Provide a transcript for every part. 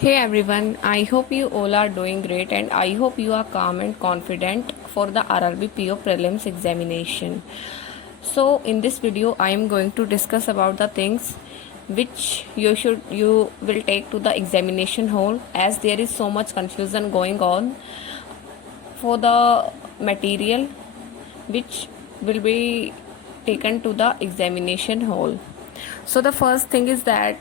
Hey everyone, I hope you all are doing great and I hope you are calm and confident for the RRB PO prelims examination. So in this video I am going to discuss about the things which you will take to the examination hall, as there is so much confusion going on for the material which will be taken to the examination hall. So the first thing is that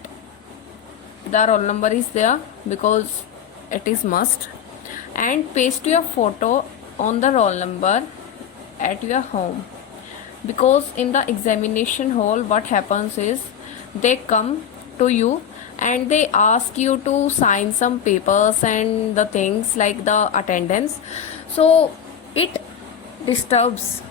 the roll number is there because it is must, and paste your photo on the roll number at your home, because in the examination hall what happens is they come to you and they ask you to sign some papers and the things like the attendance, so it disturbs.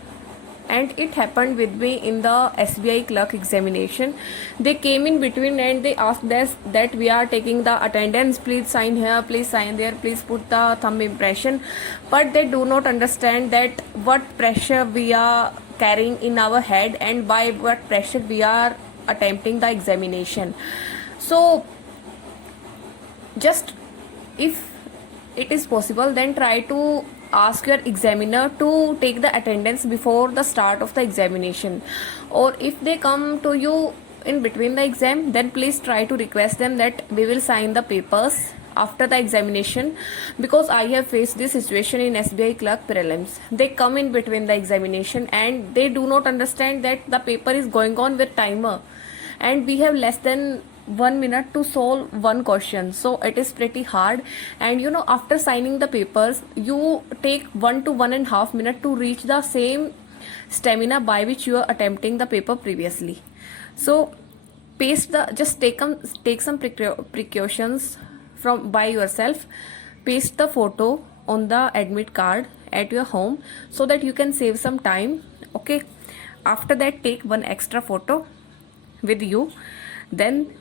And it happened with me in the SBI clerk examination. They came in between and they asked us that we are taking the attendance, please sign here, please sign there, please put the thumb impression, but they do not understand that what pressure we are carrying in our head and by what pressure we are attempting the examination. So just, if it is possible, then try to ask your examiner to take the attendance before the start of the examination, or if they come to you in between the exam, then please try to request them that we will sign the papers after the examination, because I have faced this situation in SBI clerk prelims. They come in between the examination and they do not understand that the paper is going on with timer and we have less than 1 minute to solve one question, so it is pretty hard. And after signing the papers, you take 1 to 1.5 minutes to reach the same stamina by which you are attempting the paper previously. So just take some precautions from by yourself. Paste the photo on the admit card at your home so that you can save some time. Okay, after that, take one extra photo with you. Then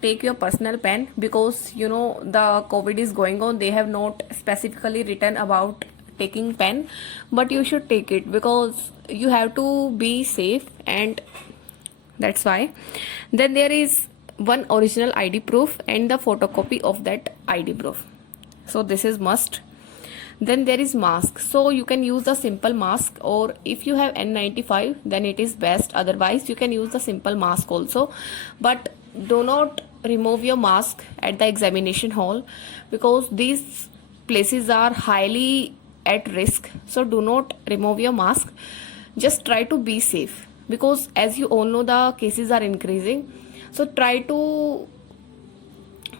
take your personal pen, because the COVID is going on. They have not specifically written about taking pen, but you should take it because you have to be safe, and that's why. Then there is one original ID proof and the photocopy of that ID proof, so this is must. Then there is mask, so you can use the simple mask, or if you have N95 then it is best, otherwise you can use the simple mask also. But do not remove your mask at the examination hall, because these places are highly at risk, so do not remove your mask. Just try to be safe, because as you all know, the cases are increasing, so try to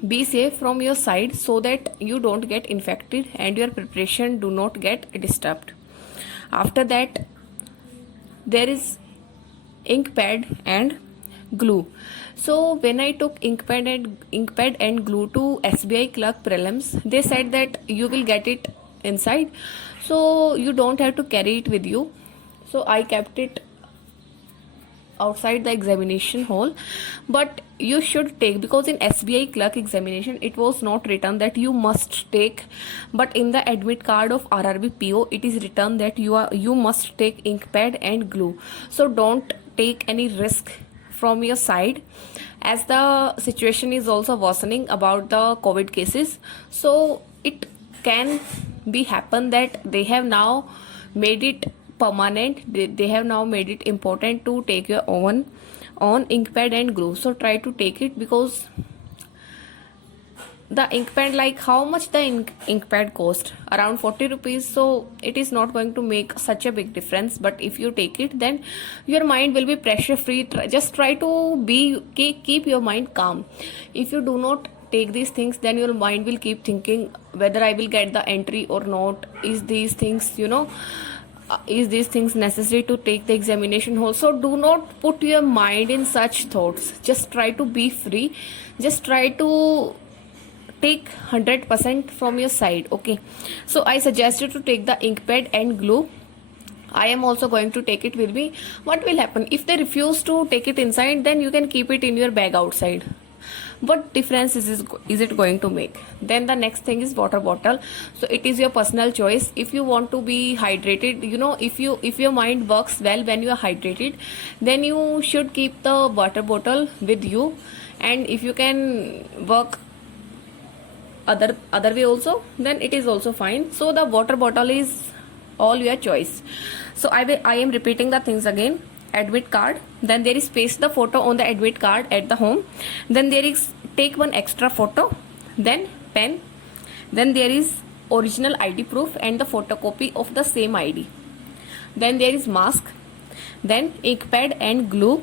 be safe from your side so that you don't get infected and your preparation do not get disturbed. After that, there is ink pad and glue. So when I took ink pad and glue to SBI clerk prelims, they said that you will get it inside, so you don't have to carry it with you. So I kept it outside the examination hall, but you should take, because in SBI clerk examination it was not written that you must take, but in the admit card of RRB PO it is written that you must take ink pad and glue. So don't take any risk from your side, as the situation is also worsening about the COVID cases. So it can be happen that they have now made it permanent, they have now made it important to take your own on ink pad and glue. So try to take it, because the ink pad, like how much the ink pad cost, around 40 rupees, so it is not going to make such a big difference. But if you take it, then your mind will be pressure free. Just try to keep your mind calm. If you do not take these things, then your mind will keep thinking whether I will get the entry or not. Is these things necessary to take the examination hall? So do not put your mind in such thoughts. Just try to be free. Just try to take 100% from your side. Okay, so I suggest you to take the ink pad and glue. I am also going to take it with me. What will happen if they refuse to take it inside? Then you can keep it in your bag outside. What difference is it going to make? Then the next thing is water bottle. So it is your personal choice. If you want to be hydrated, if your mind works well when you are hydrated, then you should keep the water bottle with you. And if you can work other way also, then it is also fine. So the water bottle is all your choice. So I am repeating the things again. Admit card, then there is paste the photo on the admit card at the home, then there is take one extra photo, then pen, then there is original ID proof and the photocopy of the same ID, then there is mask, then ink pad and glue,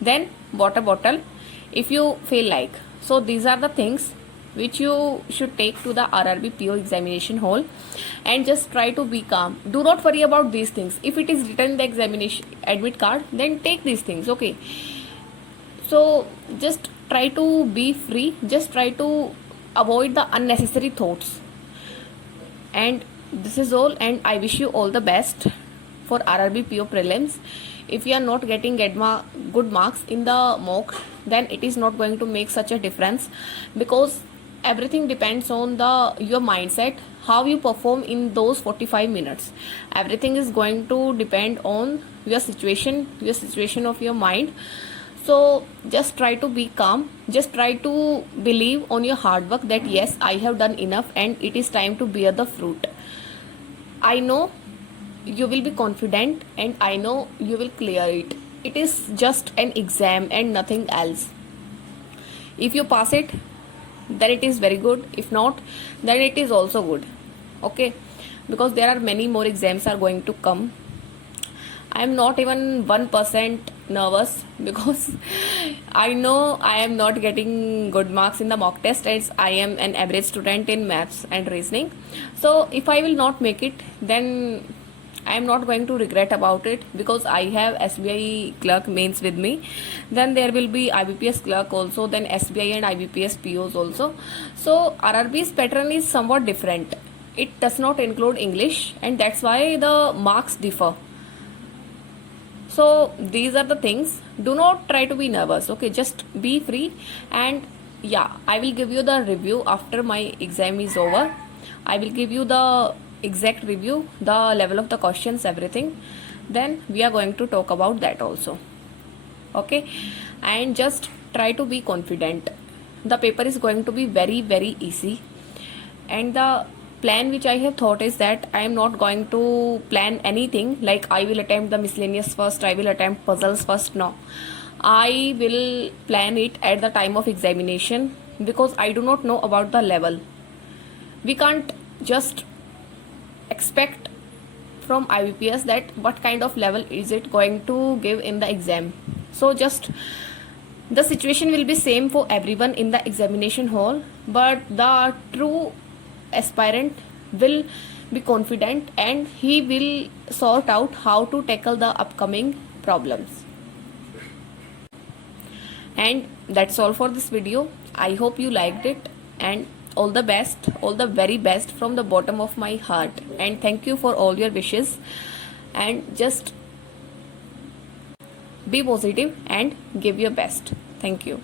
then water bottle if you feel like. So these are the things which you should take to the RRB PO examination hall, and just try to be calm. Do not worry about these things. If it is written in the examination admit card, then take these things, okay? So just try to be free, just try to avoid the unnecessary thoughts. And this is all, and I wish you all the best for RRB PO prelims. If you are not getting good marks in the mock, then it is not going to make such a difference, because everything depends on your mindset, how you perform in those 45 minutes. Everything is going to depend on your situation of your mind. So just try to be calm, just try to believe on your hard work that yes, I have done enough and it is time to bear the fruit. I know you will be confident and I know you will clear it. It is just an exam and nothing else. If you pass it, then it is very good. If not, then it is also good, okay? Because there are many more exams are going to come. I am not even 1% nervous, because I know I am not getting good marks in the mock test, as I am an average student in maths and reasoning. So if I will not make it, then I am not going to regret about it, because I have SBI clerk mains with me. Then there will be IBPS clerk also, then SBI and IBPS POs also. So RRB's pattern is somewhat different. It does not include English, and that's why the marks differ. So these are the things. Do not try to be nervous, okay? Just be free. And yeah, I will give you the review after my exam is over. I will give you the exact review, the level of the questions, everything. Then we are going to talk about that also, okay? And just try to be confident. The paper is going to be very, very easy. And the plan which I have thought is that I am not going to plan anything like I will attempt the miscellaneous first, I will attempt puzzles first. No, I will plan it at the time of examination, because I do not know about the level. We can't just expect from IBPS that what kind of level is it going to give in the exam. So just the situation will be same for everyone in the examination hall, but the true aspirant will be confident and he will sort out how to tackle the upcoming problems. And that's all for this video. I hope you liked it, and all the best, all the very best from the bottom of my heart. And thank you for all your wishes, and just be positive and give your best. Thank you.